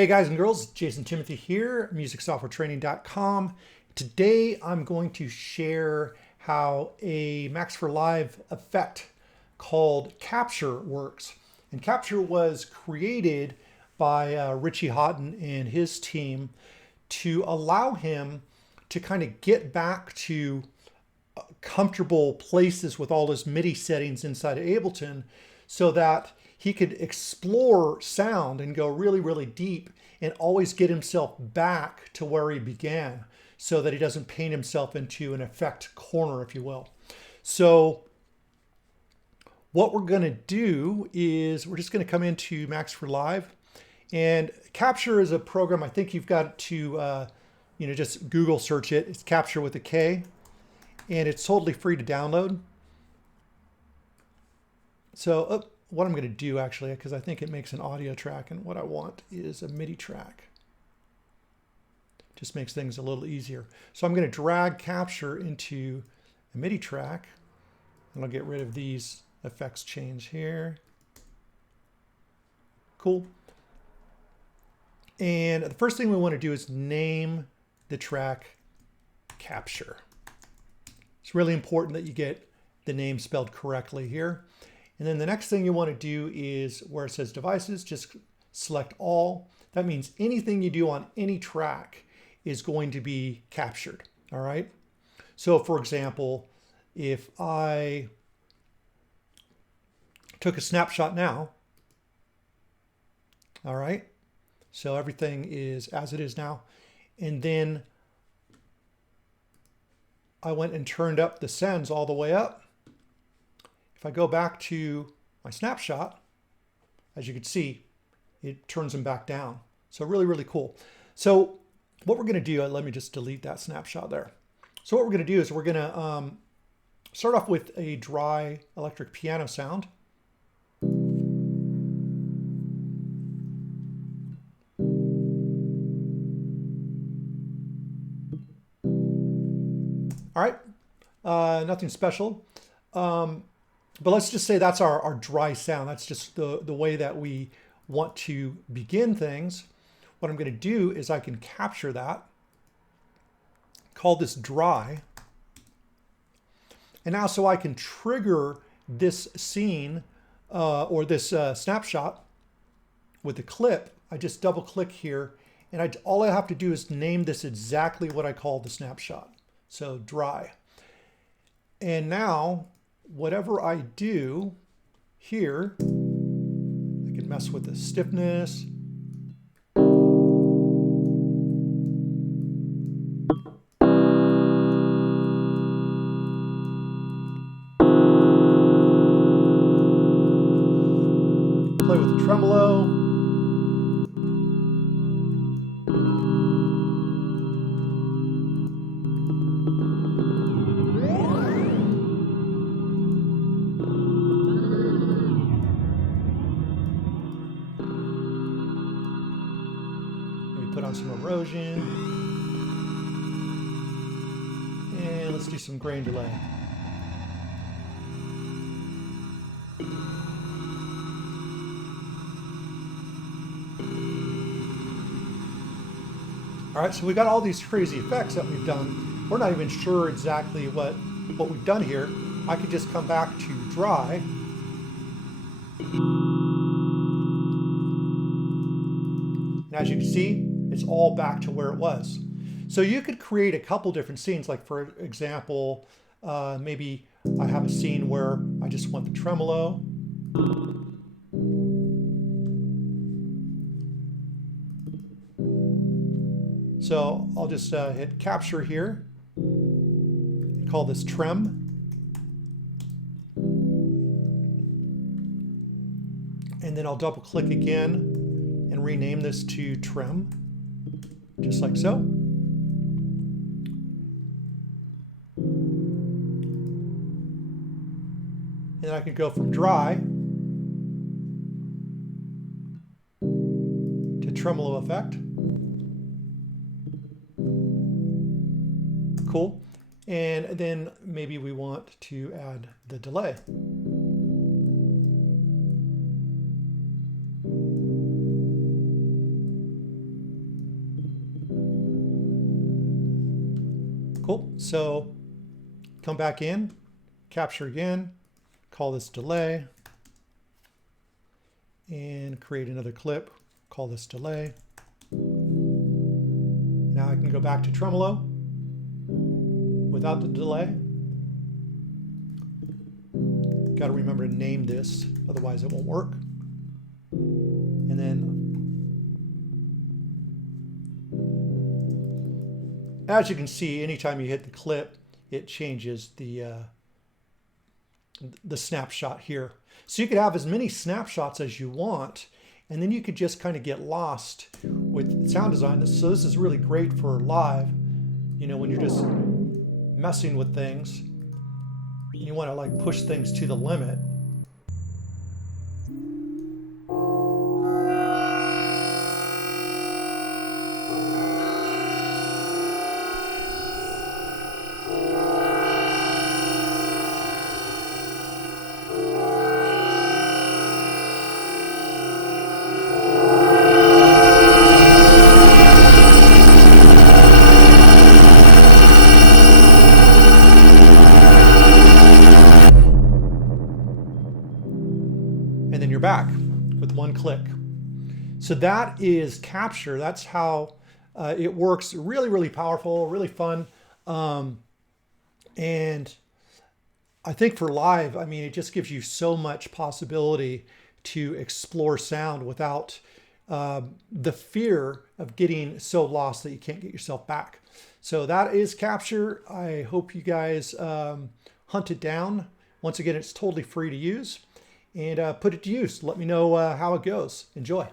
Hey guys and girls, Jason Timothy here, musicsoftwaretraining.com. Today I'm going to share how a Max for Live effect called Kapture works. And Kapture was created by Richie Hawtin and his team to allow him to kind of get back to comfortable places with all his MIDI settings inside of Ableton so that he could explore sound and go really, really deep and always get himself back to where he began so that he doesn't paint himself into an effect corner, if you will. So what we're going to do is we're just going to come into Max for Live. And Kapture is a program, I think you've got to, just Google search it. It's Kapture with a K. And it's totally free to download. So what I'm going to do actually, because I think it makes an audio track, and what I want is a MIDI track. Just makes things a little easier. So I'm going to drag Kapture into a MIDI track, and I'll get rid of these effects chains here. Cool. And the first thing we want to do is name the track Kapture. It's really important that you get the name spelled correctly here. And then the next thing you want to do is where it says devices, just select all. That means anything you do on any track is going to be captured. All right. So for example, if I took a snapshot now, all right. So everything is as it is now. And then I went and turned up the sends all the way up. If I go back to my snapshot, as you can see, it turns them back down. So really, really cool. So what we're going to do, let me just delete that snapshot there. So what we're going to do is we're going to start off with a dry electric piano sound. All right, nothing special. But let's just say that's our dry sound. That's just the way that we want to begin things. What I'm going to do is I can capture that, call this dry. And now so I can trigger this scene or this snapshot with the clip, I just double click here and all I have to do is name this exactly what I call the snapshot. So dry. And now whatever I do here, I can mess with the stiffness. Play with the tremolo. Put on some erosion, and let's do some grain delay. All right, so we got all these crazy effects that we've done. We're not even sure exactly what we've done here. I could just come back to dry. And as you can see, it's all back to where it was. So you could create a couple different scenes. Like for example, maybe I have a scene where I just want the tremolo. So I'll just hit Kapture here, call this trem. And then I'll double click again and rename this to trem, just like so. And then I could go from dry to tremolo effect. Cool. And then maybe we want to add the delay. Cool. So come back in, capture again, call this delay, and create another clip, call this delay. Now I can go back to tremolo without the delay. Got to remember to name this, otherwise it won't work. And then, as you can see, anytime you hit the clip, it changes the snapshot here. So you could have as many snapshots as you want, and then you could just kind of get lost with sound design. So this is really great for live, you know, when you're just messing with things. You want to like push things to the limit. And then you're back with one click. So that is Kapture. That's how it works. Really, really powerful, really fun. And I think for live, I mean, it just gives you so much possibility to explore sound without the fear of getting so lost that you can't get yourself back. So that is Kapture. I hope you guys hunt it down. Once again, it's totally free to use. And put it to use. Let me know how it goes. Enjoy.